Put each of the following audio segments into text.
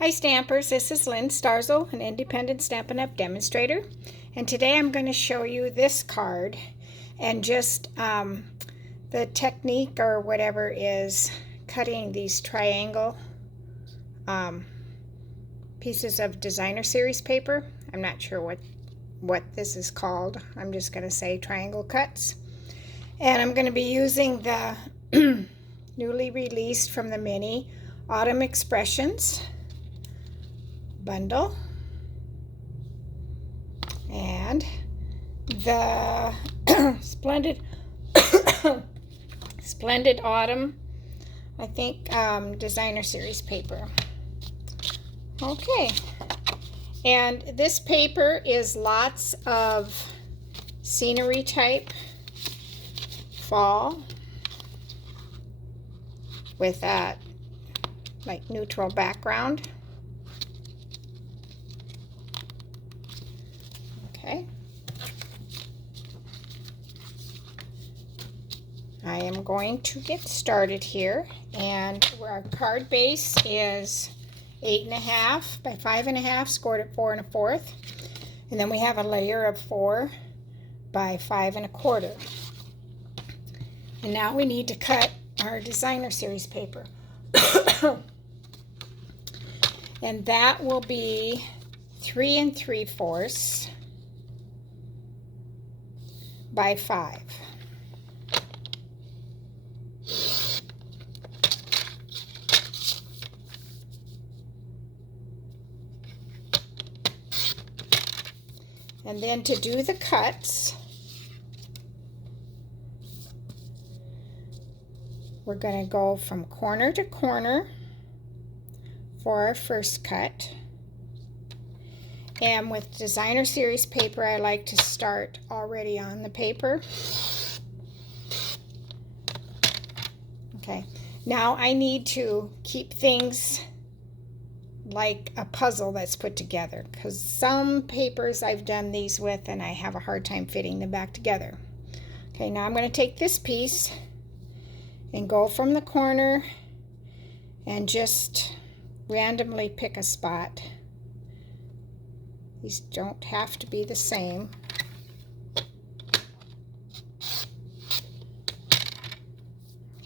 Hi Stampers, this is Lynn Starzl, an independent Stampin' Up! Demonstrator, and today I'm going to show you this card and just the technique or whatever is cutting these triangle pieces of designer series paper. I'm not sure what this is called. I'm just going to say triangle cuts, and I'm going to be using the newly released from the mini Autumn Expressions bundle and the splendid autumn, I think, designer series paper. Okay, and this paper is lots of scenery type fall with that like neutral background. Okay, I am going to get started here, and our card base is 8.5 by 5.5, scored at 4 1/4, and then we have a layer of 4 by 5 1/4. And now we need to cut our designer series paper, and that will be 3 3/4 by 5. And then to do the cuts, we're going to go from corner to corner for our first cut. And with designer series paper, I like to start already on the paper. Okay, now I need to keep things like a puzzle that's put together, because some papers I've done these with and I have a hard time fitting them back together. Okay, now I'm going to take this piece and go from the corner and just randomly pick a spot. These don't have to be the same.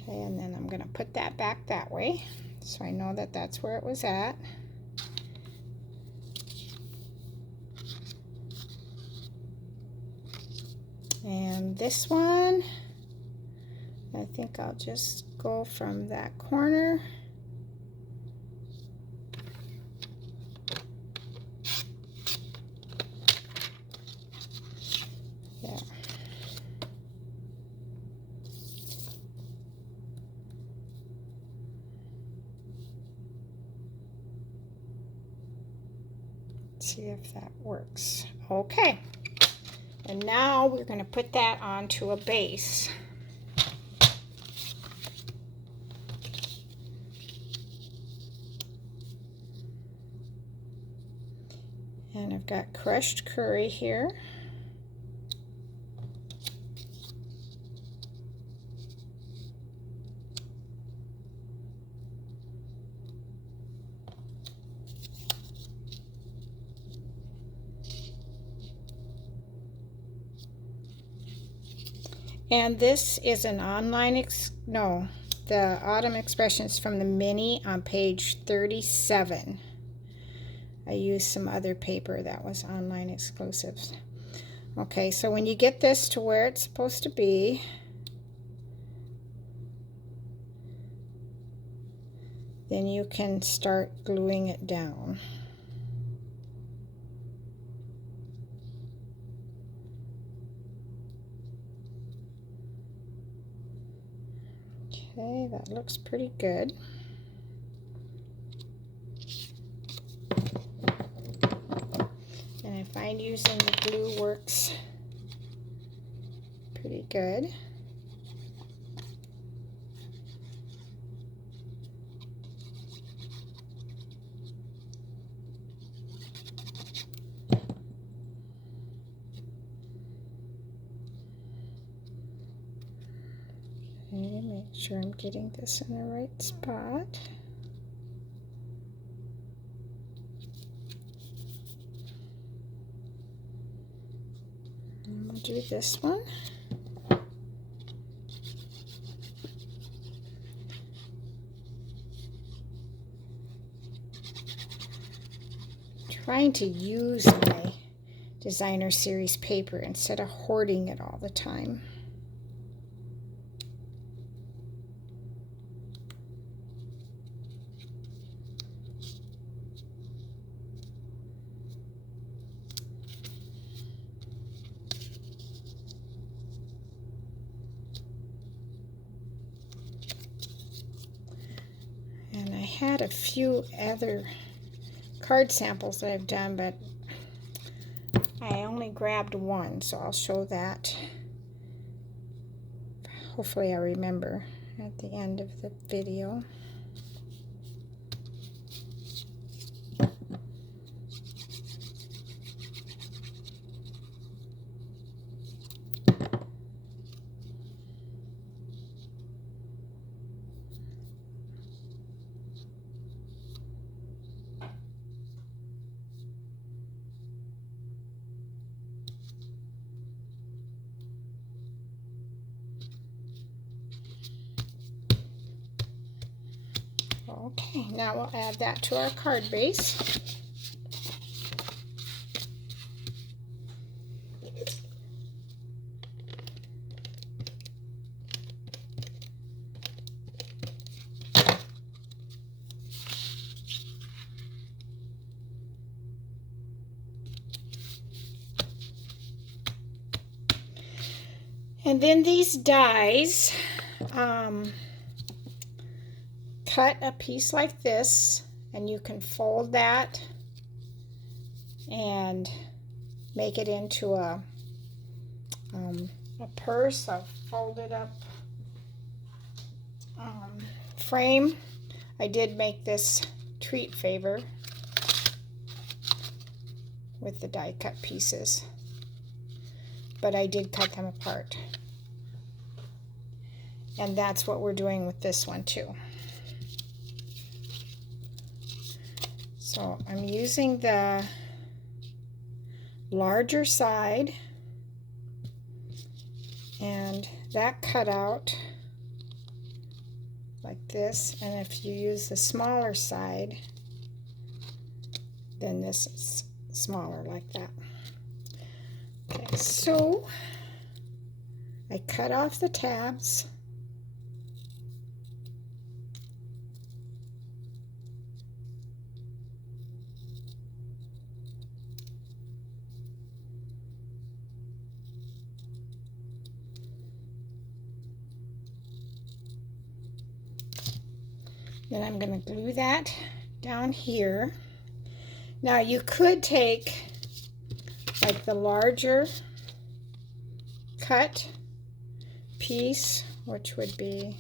Okay, and then I'm going to put that back that way so I know that that's where it was at. And this one, I think I'll just go from that corner . Yeah. See if that works. Okay. And now we're going to put that onto a base. And I've got crushed curry here. And this is an online, the Autumn Expressions from the mini on page 37. I used some other paper that was online exclusive. Okay, so when you get this to where it's supposed to be, then you can start gluing it down. Okay, that looks pretty good. And I find using the glue works pretty good. Okay, make sure I'm getting this in the right spot. We'll do this one. Trying to use my designer series paper instead of hoarding it all the time. And I had a few other card samples that I've done, but I only grabbed one, so I'll show that. Hopefully I remember at the end of the video. Okay, now we'll add that to our card base. And then these dies, cut a piece like this, and you can fold that and make it into a purse, a folded up frame. I did make this treat favor with the die cut pieces, but I did cut them apart. And that's what we're doing with this one too. So I'm using the larger side, and that cut out like this, and if you use the smaller side, then this is smaller like that. Okay, so I cut off the tabs. Then I'm going to glue that down here. Now you could take like the larger cut piece, which would be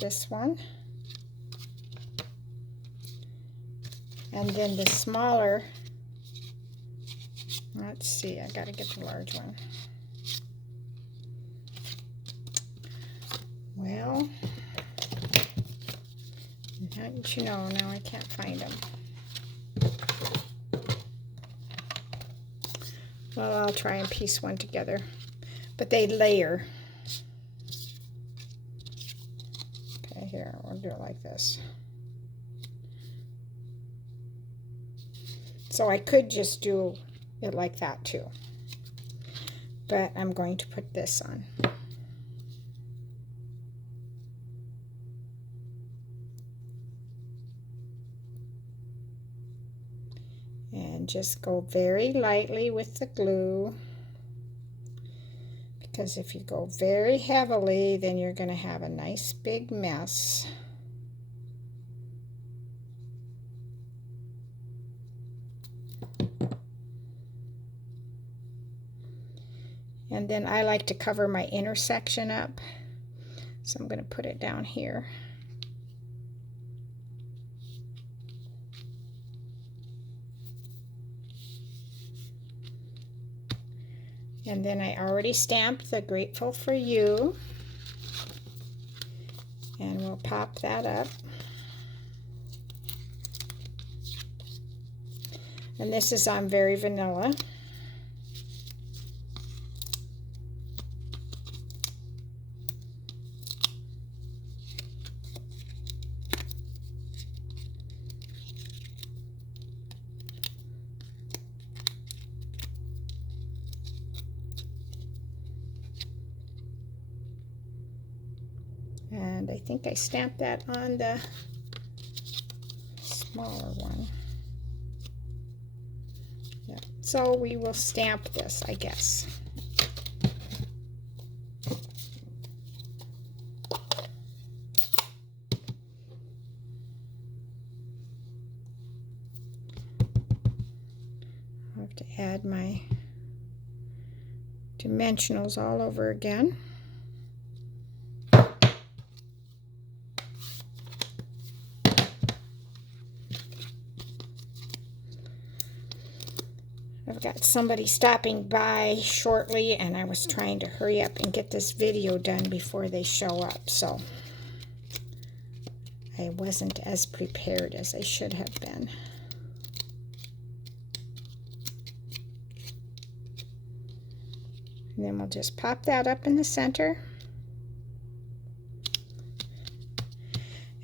this one, and then the smaller, let's see, I got to get the large one. Well, don't you know, now I can't find them. Well, I'll try and piece one together, but they layer. Okay, here, we'll do it like this. So I could just do it like that too, but I'm going to put this on. And just go very lightly with the glue, because if you go very heavily, then you're going to have a nice big mess. And then I like to cover my inner section up, so I'm going to put it down here. And then I already stamped the Grateful for You, and we'll pop that up. And this is on Very Vanilla. I think I stamped that on the smaller one. Yeah. So we will stamp this, I guess. I have to add my dimensionals all over again. I've got somebody stopping by shortly, and I was trying to hurry up and get this video done before they show up, so I wasn't as prepared as I should have been. And then we'll just pop that up in the center.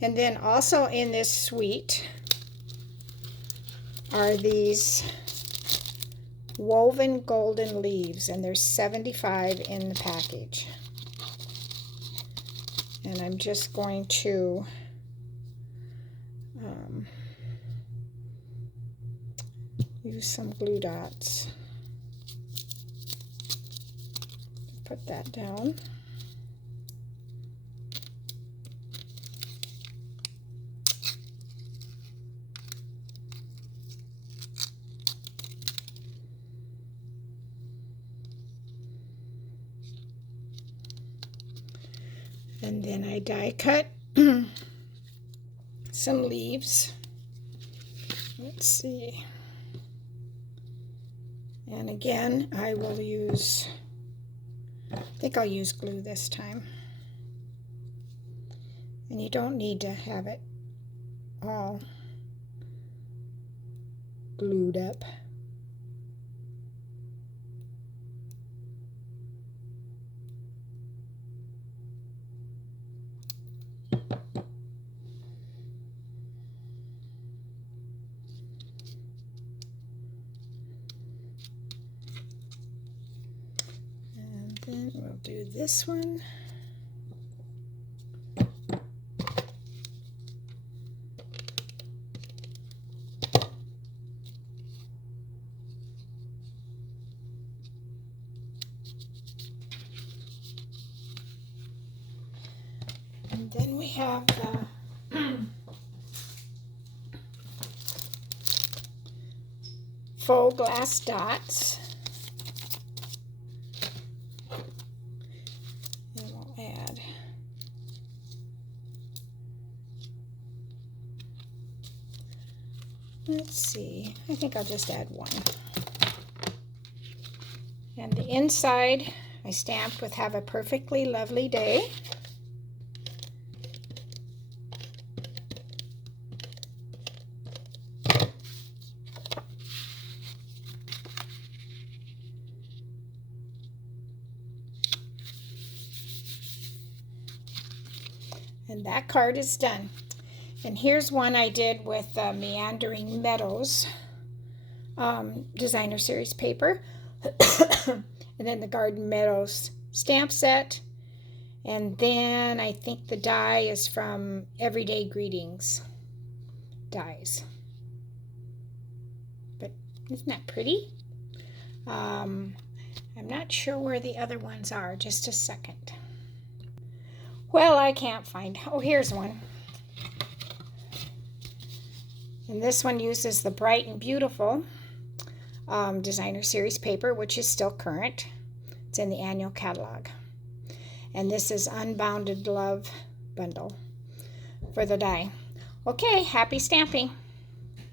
And then also in this suite are these woven golden leaves, and there's 75 in the package. And I'm just going to use some glue dots. Put that down. And then I die cut some leaves. Let's see. And again, I will use, I think I'll use glue this time. And you don't need to have it all glued up. Then we'll do this one. And then we have faux glass dots. Let's see, I think I'll just add one. And the inside I stamped with "Have a perfectly lovely day." And that card is done. And here's one I did with Meandering Meadows designer series paper. And then the Garden Meadows stamp set. And then I think the die is from Everyday Greetings dies. But isn't that pretty? I'm not sure where the other ones are. Just a second. Well, I can't find. Oh, here's one. And this one uses the Bright and Beautiful designer series paper, which is still current. It's in the annual catalog. And this is Unbounded Love bundle for the die. Okay, happy stamping.